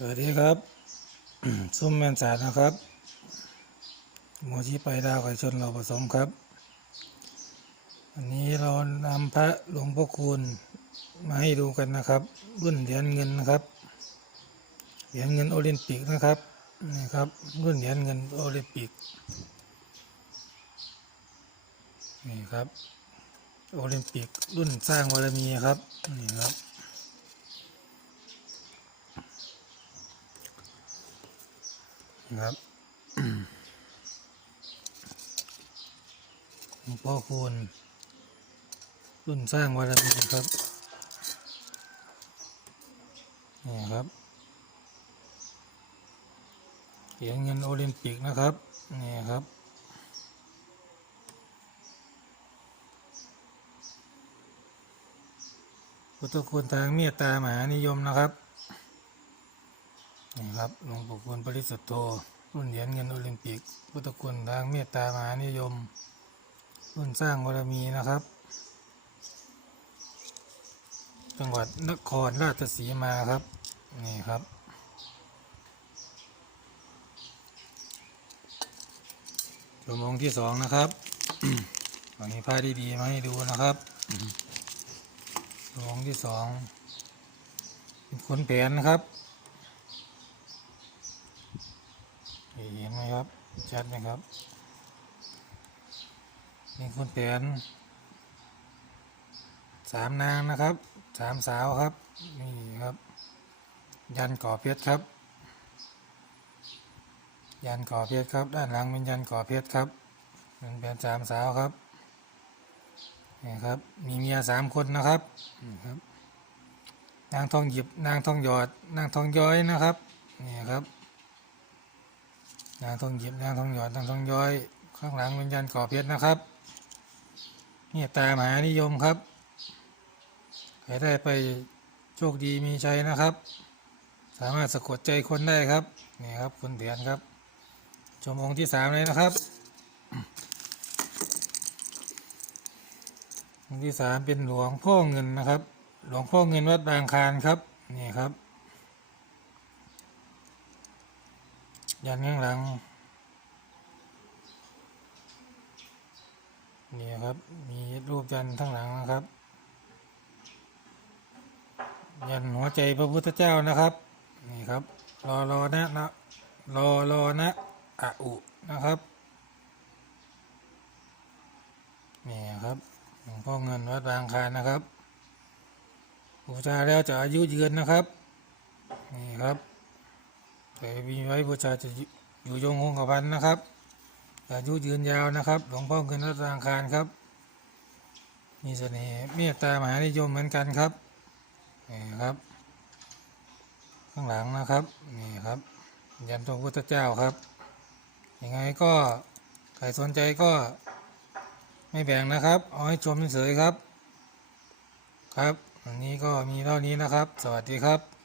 สวัสดีครับซุ้มแมนสาดนะครับหมชีไปดาวไก่ชนเราผสมครับ อันนี้เรานำพระหลวงพ่อคูณมาให้ดูกันนะครับ รุ่นเหรียญเงินนะครับเหรียญเงินโอลิมปิกนะครับนี่ครับรุ่นเหรียญเงินโอลิมปิกนี่ครับโอลิมปิกรุ่นสร้างบารมีครับนี่ครับ นะครับหลวงพ่อคูณรุ่นสร้างวารมีครับนี่ครับเหรียญเงินโอลิมปิกนะครับนี่ครับพุทธคุณทางเมตตามหานิยมนะครับ นี่ครับหลวงปู่คุณปริสุทธโธรุ่นเหรียญเงินโอลิมปิก พุทธคุณทางเมตตามหานิยม รุ่นสร้างบารมีนะครับ จังหวัดนครราชสีมาครับ นี่ครับชั่วโมงที่สองนะครับวันนี้ผ้าดีๆมาให้ดูนะครับชั่วโมงที่สองเป็นขนแผนนะครับ เห็นไหมครับ ชัดไหมครับ นี่คุณแผนสามนางนะครับสามสาวครับ นี่ครับ ยันก่อเพชรครับ ยันก่อเพชรครับ ด้านหลังเป็นยันก่อเพชรครับเป็นแผนสามสาวครับนี่ครับมีเมียสามคนนะครับนี่ครับนางทองหยิบนางทองหยอดนางทองย้อยนะครับนี่ครับ นางทองหยิบนางทองหยอดนางทองย้อย ข้างหลังเป็นยันก่อเพชรนะครับเนี่ยตามหานิยมครับใครได้ไปโชคดีมีชัยนะครับ สามารถสะกดใจคนได้ครับนี่ครับคุณเถียนครับ ชมองค์ที่สามเลยนะครับองค์ที่สามเป็นหลวงพ่อเงินนะครับ หลวงพ่อเงินวัดบางคานครับนี่ครับ ยันข้างหลัง นี่ครับ มีรูปยันข้างหลังนะครับ ยันหัวใจพระพุทธเจ้านะครับ นี่ครับ รอรอนะนะรอรอนะอะอุนะครับ นี่ครับหลวงพ่อเงินวัดบางคานนะครับบูชาแล้วจะอายุยืนนะครับ นี่ครับ แต่มีไว้บูชาจะอยู่ยงคงกระพันนะครับอายุยืนยาวนะครับ หลวงพ่อเงินรัตนางคารครับ มีเสน่ห์เมตตามหานิยมเหมือนกันครับนี่ครับ ข้างหลังนะครับนี่ครับยันตรงพุทธเจ้าครับยังไงก็ใครสนใจก็ไม่แบ่งนะครับ เอาให้ชมเฉยครับ ครับ วันนี้ก็มีเท่านี้นะครับ สวัสดีครับ